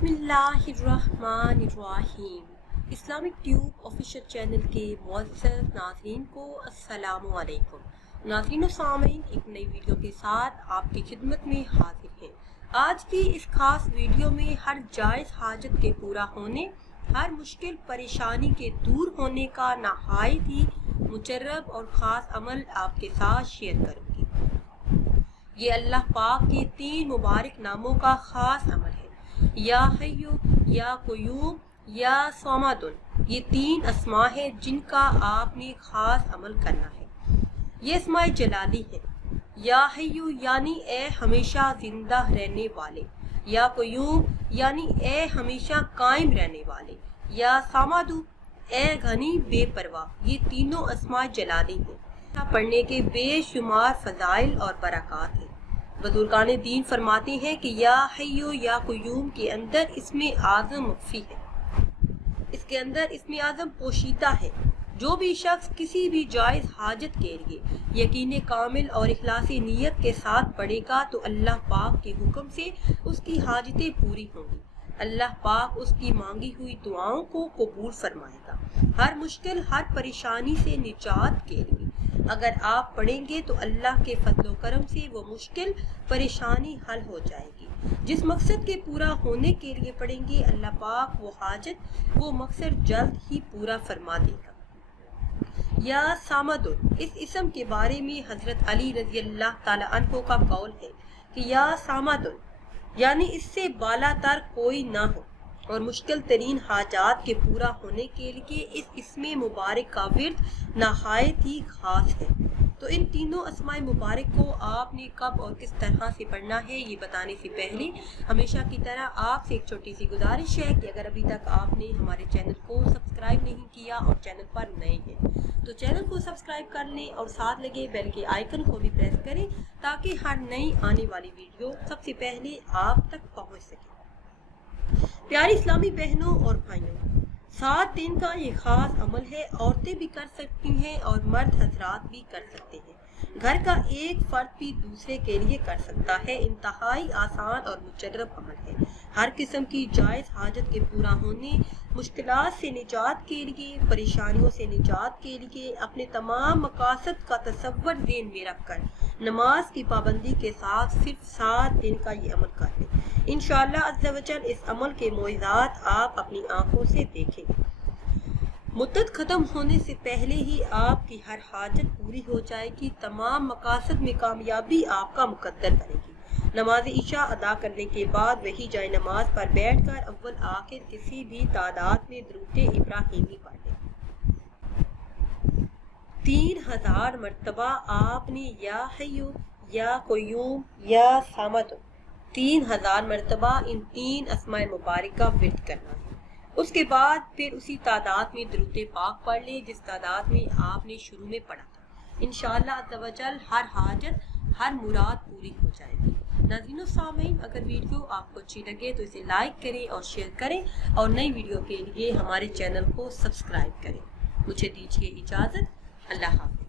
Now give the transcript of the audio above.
बिस्मिल्लाहिर्रहमानिर्रहीम। Islamic tube official channel के मुअज़्ज़ज़ नाज़रीन को अस्सलामु अलैकुम। नाज़रीन और सामीन, एक नई वीडियो के साथ आपकी खिदमत में हाजिर हैं। आज की इस खास वीडियो में हर जायज़ हाजत के पूरा होने, हर मुश्किल परेशानी के दूर होने का नहायत ही मुजर्रब और ख़ास अमल आपके साथ शेयर करूँगी। ये अल्लाह पाक के 3 मुबारक नामों का ख़ास अमल है। या हय्यु, या क़य्यूम, या समादुन। ये 3 अस्मा है जिनका आपने ख़ास अमल करना है। ये अस्माए जलाली है। या हय्यु यानी ए हमेशा जिंदा रहने वाले, या क़य्यूम यानी ए हमेशा कायम रहने वाले, या समादु ए घनी बेपरवाह। ये तीनों अस्माए जलाली हैं। पढ़ने के बेशुमार फ़ज़ाइल और बरक़ात हैं। बुज़ुर्गान दीन फरमाते हैं कि या हय्यु या क़य्यूम के अंदर इसमें आज़म मख्फ़ी है, इसके अंदर इसमें आज़म पोशीदा है। जो भी शख्स किसी भी जायज़ हाजत के लिए यकीन कामिल और इखलास नीयत के साथ पढ़ेगा तो अल्लाह पाक के हुक्म से उसकी हाजतें पूरी होंगी। अल्लाह पाक उसकी मांगी हुई दुआओं को कबूल फरमाएगा। हर मुश्किल, हर परेशानी से निजात के लिए अगर आप पढ़ेंगे तो अल्लाह के फजलो करम से वो मुश्किल परेशानी हल हो जाएगी। जिस मकसद के पूरा होने के लिए पढ़ेंगे, अल्लाह पाक वो हाजत, वो मकसद जल्द ही पूरा फरमा देगा। या सामदुन, इस इसम के बारे में हजरत अली रज़ी अल्लाह ताला अन्हु का कौल है कि या सामदुन यानी इससे बाला तर कोई ना हो, और मुश्किल तरीन हाजात के पूरा होने के लिए इस इसमें मुबारक का विर्द नहायत ही खास है। तो इन तीनों अस्माए मुबारक को आपने कब और किस तरह से पढ़ना है, ये बताने से पहले हमेशा की तरह आपसे एक छोटी सी गुजारिश है कि अगर अभी तक आपने हमारे चैनल को सब्सक्राइब नहीं किया और चैनल पर नए हैं तो चैनल को सब्सक्राइब कर लें और साथ लगे बेल के आइकन को भी प्रेस करें ताकि हर नई आने वाली वीडियो सबसे पहले आप तक पहुंच सके। प्यारी इस्लामी बहनों और भाइयों, 7 दिन का ये खास अमल है। औरतें भी कर सकती हैं और मर्द हजरात भी कर सकते हैं। घर का एक फर्द भी दूसरे के लिए कर सकता है। इंतहाई आसान और मुजर्रब अमल है। हर किस्म की जायज़ हाजत के पूरा होने, मुश्किलात से निजात के लिए, परेशानियों से निजात के लिए अपने तमाम मकासद का तसव्वुर ज़हन में रखकर नमाज की पाबंदी के साथ सिर्फ 7 दिन का ये अमल कर लें। इंशाअल्लाह अज़्ज़ा वजल इस अमल के मोइज़ात आप अपनी आंखों से देखेंगे। मुद्दत ख़त्म होने से पहले ही आपकी हर हाजत पूरी हो जाएगी। तमाम मकासद में कामयाबी आपका मुकद्दर बनेगी। नमाज ईशा अदा करने के बाद वही जाए नमाज पर बैठकर अव्वल आखिर किसी भी तादाद में दुरूद इब्राहिमी पढ़ लें। 3000 मरतबा आपने या हय्यु, या क़य्यूम, या सामद 3000 मरतबा इन 3 अस्माए मुबारक का विर्द करना है। उसके बाद फिर उसी तादाद में दुरूद पाक पढ़ ले जिस तादाद में आपने शुरू में पढ़ा था। इंशाअल्लाह अज़्ज़ा वजल हर हाजत, हर मुराद पूरी हो जाएगी। नाज़रीन और सामीन, अगर वीडियो आपको अच्छी लगे तो इसे लाइक करें और शेयर करें और नई वीडियो के लिए हमारे चैनल को सब्सक्राइब करें। मुझे दीजिए इजाज़त। अल्लाह हाफ़िज़।